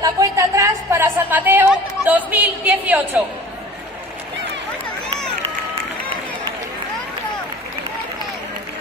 la cuenta atrás para San Mateo 2018.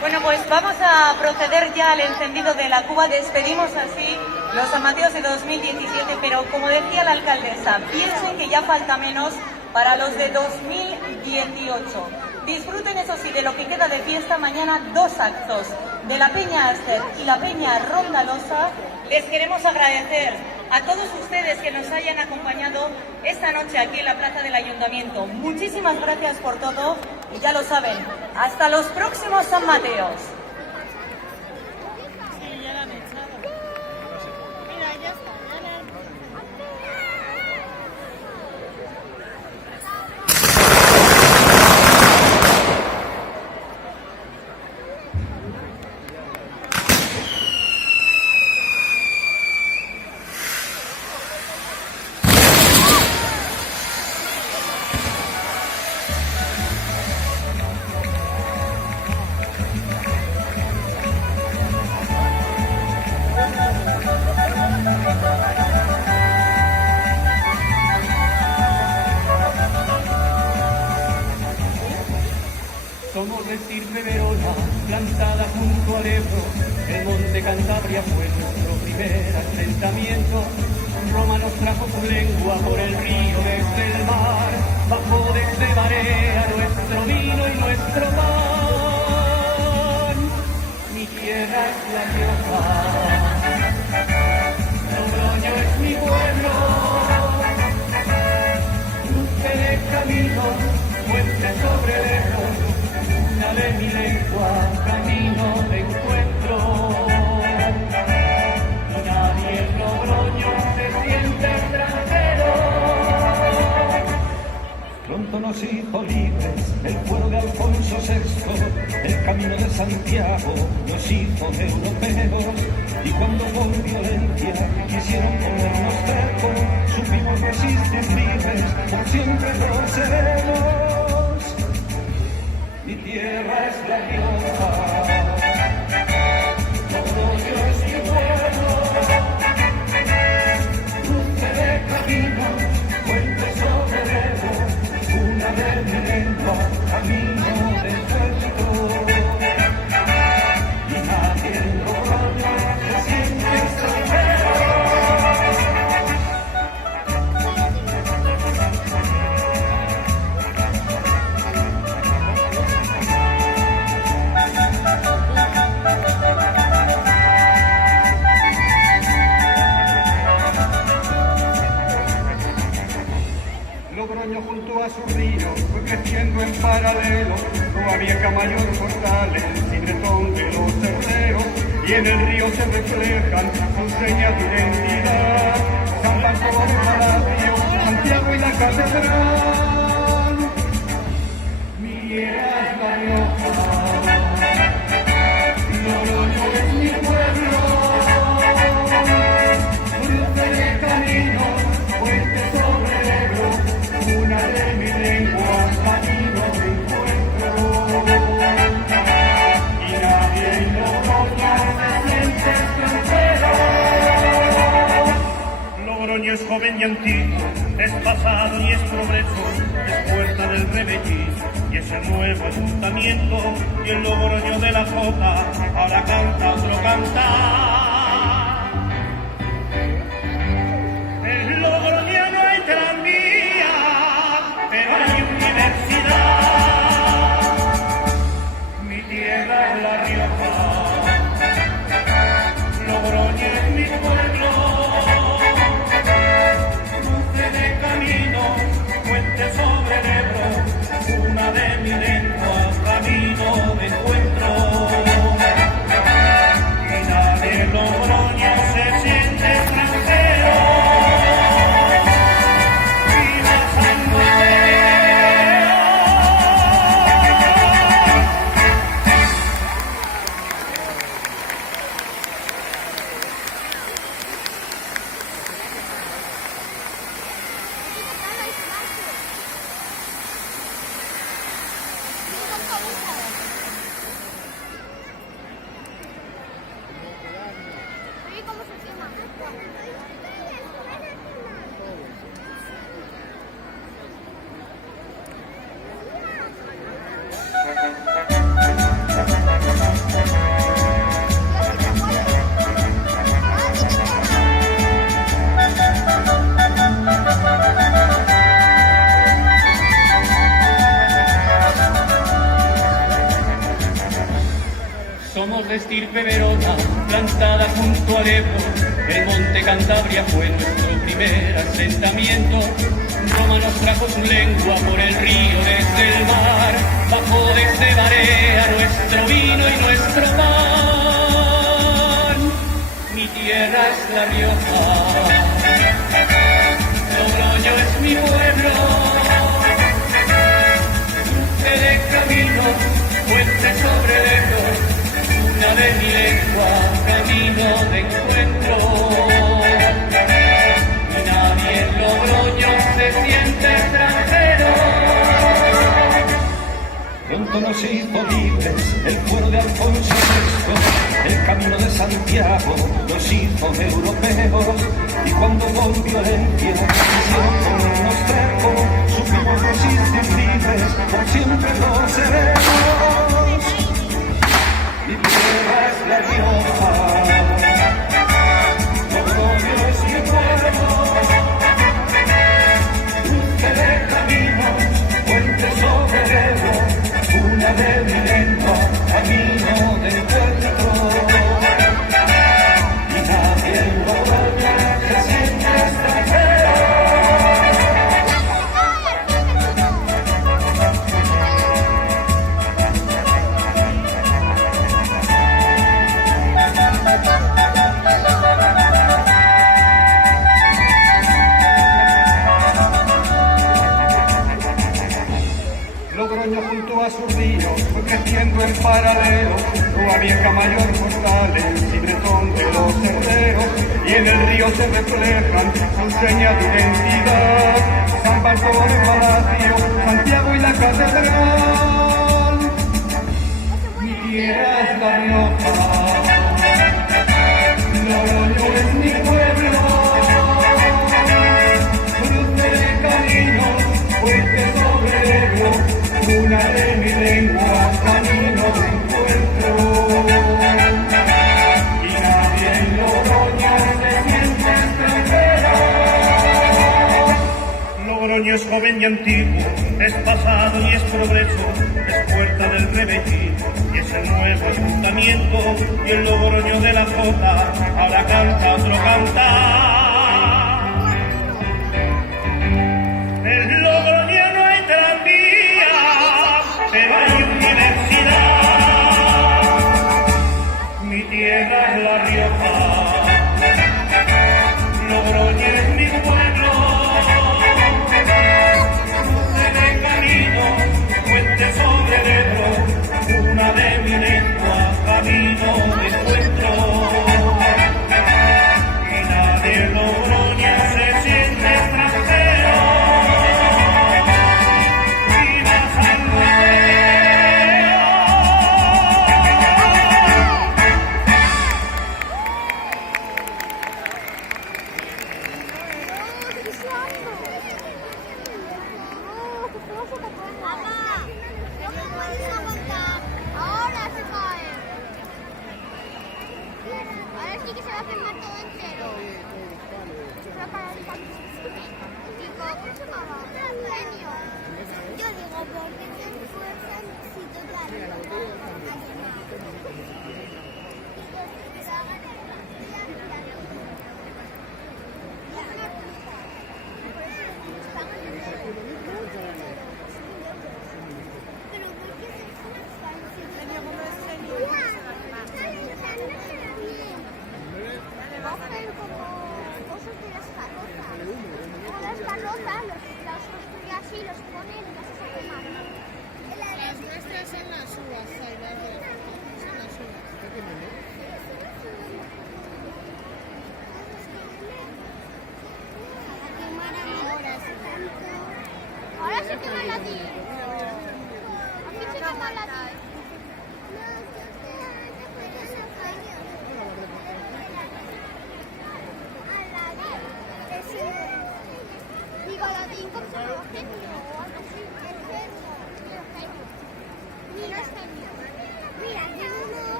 Bueno, pues vamos a proceder ya al encendido de la cuba. Despedimos así los San Mateos de 2017, pero como decía la alcaldesa, piensen que ya falta menos para los de 2018. Disfruten, eso sí, de lo que queda de fiesta. Mañana 2 actos de la Peña Aster y la Peña Rondalosa. Les queremos agradecer a todos ustedes que nos hayan acompañado esta noche aquí en la plaza del Ayuntamiento. Muchísimas gracias por todo y ya lo saben, hasta los próximos San Mateos. Sí, ya la han echado. Mira, ya está, ya la han... Somos de estirpe Verona, plantada junto al Ebro. El monte Cantabria fue nuestro primer asentamiento. Roma nos trajo su lengua por el río desde el mar. Bajó desde Marea nuestro vino y nuestro pan. Mi tierra es La Rioja, Logroño es mi pueblo. Cruce de caminos, puente sobre el Ebro. Una de mi lengua, camino de encuentro. Y nadie en Logroño se siente extranjero. Pronto nos hizo libres el fuero de Alfonso VI. El camino de Santiago nos hizo europeos. Y cuando por violencia quisieron ponernos cerco, supimos resistir libres, por siempre lo seremos. Mi tierra es La Rioja, Logroño es mi pueblo. Cruce de caminos, puente sobre el Ebro. Una de mi lengua, camino de encuentro. Y nadie en Logroño se siente extranjero. Logroño junto a su río fue creciendo en paralelo. No había Camayor, Portales y Bretón de los Herreros. Y en el río se reflejan sus señas de identidad. San Bartolomé, Palacio, Santiago y la Catedral. Mi tierra es La Rioja, Logroño es mi pueblo. Cruce de caminos, puente sobre el Ebro. Una de mi lengua, camino de encuentro. Y nadie en Logroño se siente extranjero. Logroño es joven y antiguo, es pasado y es progreso, es puerta del Rebellín y es el nuevo ayuntamiento. Y el Logroño de la Jota ahora canta otro cantar. En Logroño no hay tranvía, pero hay universidad. Mi tierra es La Rioja, Logroño es mi pueblo. Cruce de caminos, puente sobre el Ebro. Una de mi lengua, camino de encuentro. Y nadie en Logroño se siente extranjero. ¡Viva San Mateo! ¿Cómo se llama? de estirpe verona, plantada junto al Ebro, el monte Cantabria fue nuestro primer asentamiento. Roma nos trajo su lengua por el río desde el mar, bajó desde Barea nuestro vino y nuestro pan. Mi tierra es La Rioja, Logroño es mi pueblo, cruce de caminos, puente sobre el Ebro, una de mi lengua, camino de encuentro. Y nadie en Logroño se siente extranjero. Pronto nos hizo libres el fuero de Alfonso VI, el camino de Santiago nos hizo europeos, y cuando con violencia quisieron ponernos cerco, supimos resistir libres, por siempre lo seremos. Mi tierra es La Rioja, Logroño es mi pueblo, cruce de caminos, puente sobre el Ebro, una de mi lengua, camino de encuentro. Y nadie en Logroño se siente extranjero. Logroño junto a su río fue creciendo en paralelo, Rua Vieja, Mayor, Portales y Bretón de los Herreros, y en el río se reflejan sus señas de identidad, San Bartolomé, el Palacio, Santiago y la Catedral. Mi tierra es La Rioja, Logroño es mi pueblo, cruce de caminos, puente sobre el Ebro, una de mi lengua, camino de encuentro. Y nadie en Logroño se siente extranjero. Logroño es joven y antiguo, es pasado y es progreso, es puerta del Rebellín y es el nuevo ayuntamiento. Y el Logroño de la Jota ahora canta otro cantar. El Logroño no hay tranvía, pero hay universidad. Mi tierra es La Rioja, Logroño es mi pueblo, cruce de caminos, puente sobre el Ebro, una de mi lengua, camino de encuentro. Y nadie en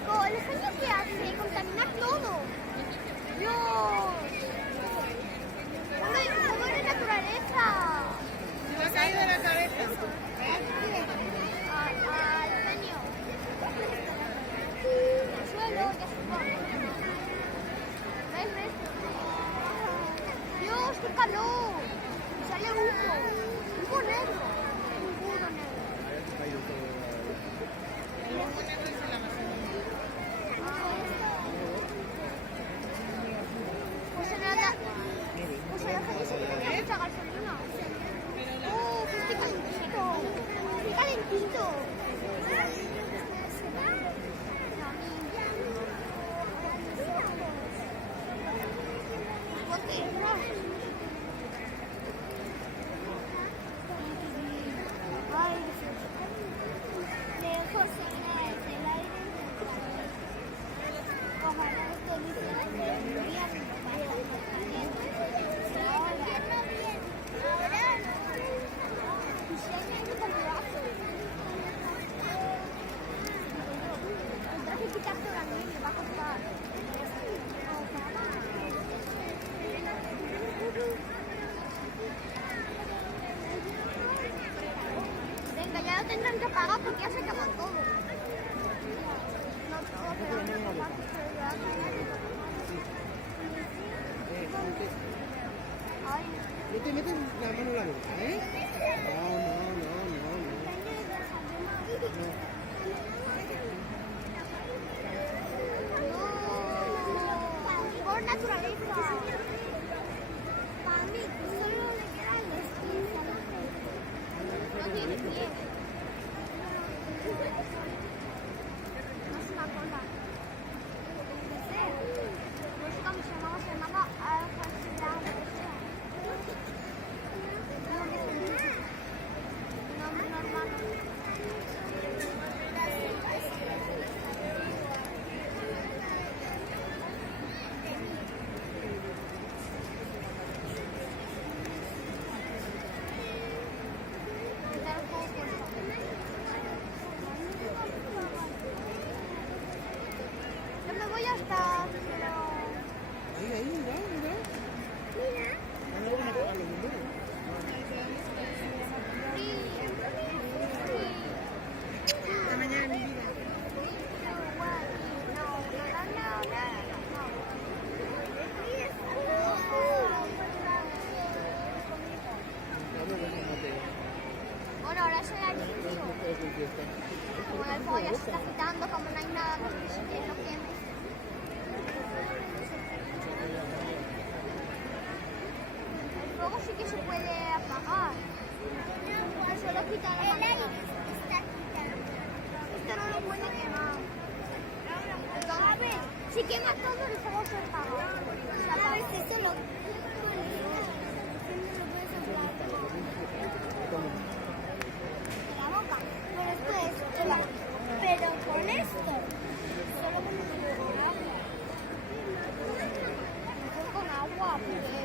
plástico, el daño que hace, contaminar todo. Dios. ¿Cómo es la naturaleza? Se me ha caído de la cabeza. Al genio. El suelo ya se pone. ¿Ves? Dios, qué calor. Sale humo. Humo negro. Un puro negro. Pues se deja mucha gasolina. ¡Oh, que estoy calentito! ¡Estoy calentito! Ponte. Ay, lejos en el aire. Ojalá esto venga, ya lo tendrán que pagar porque ya se acabó todo. No todo, pero no lo Ay. No te metes la mano en la boca, ¿eh? No. Por naturaleza. Para mí, solo le quedan los pies. No tiene pie. No es una cola. No sé cómo se llamaba algo así. Yo me voy hasta, pero... Ahí, mira. Mira. No van a pagar los bomberos. Hasta mañana, mi vida. Bueno, ahora soy adictivo. Como el fuego ya se está quitando, como no hay nada más que lo queme. El fuego sí que se puede apagar. Solo quita la madera. Esto no lo puede quemar. A ver, si quema todo el fuego se apaga. A ver si esto lo... la boca. Pero esto es... Pero con esto. Solo con agua. Mejor con agua, porque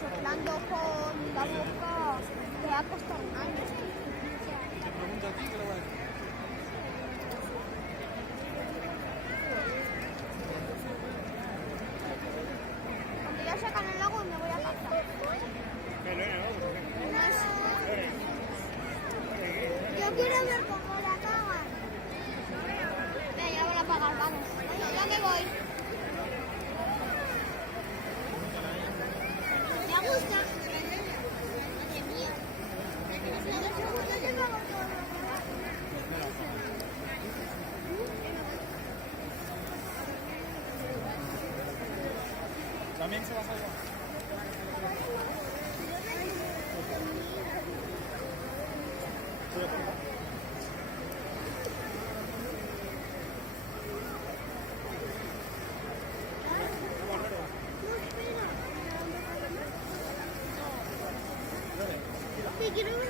soplando con la boca te va a costar un año. Te pregunto a ti que lo voy a decir. Cuando ya sacan el agua me voy a casa. Yo quiero ver cómo la apagan. Venga, ya voy a apagar, vamos. Ya me voy. Me gusta. Madre mía. También se va a salvar. Sí, quiero ver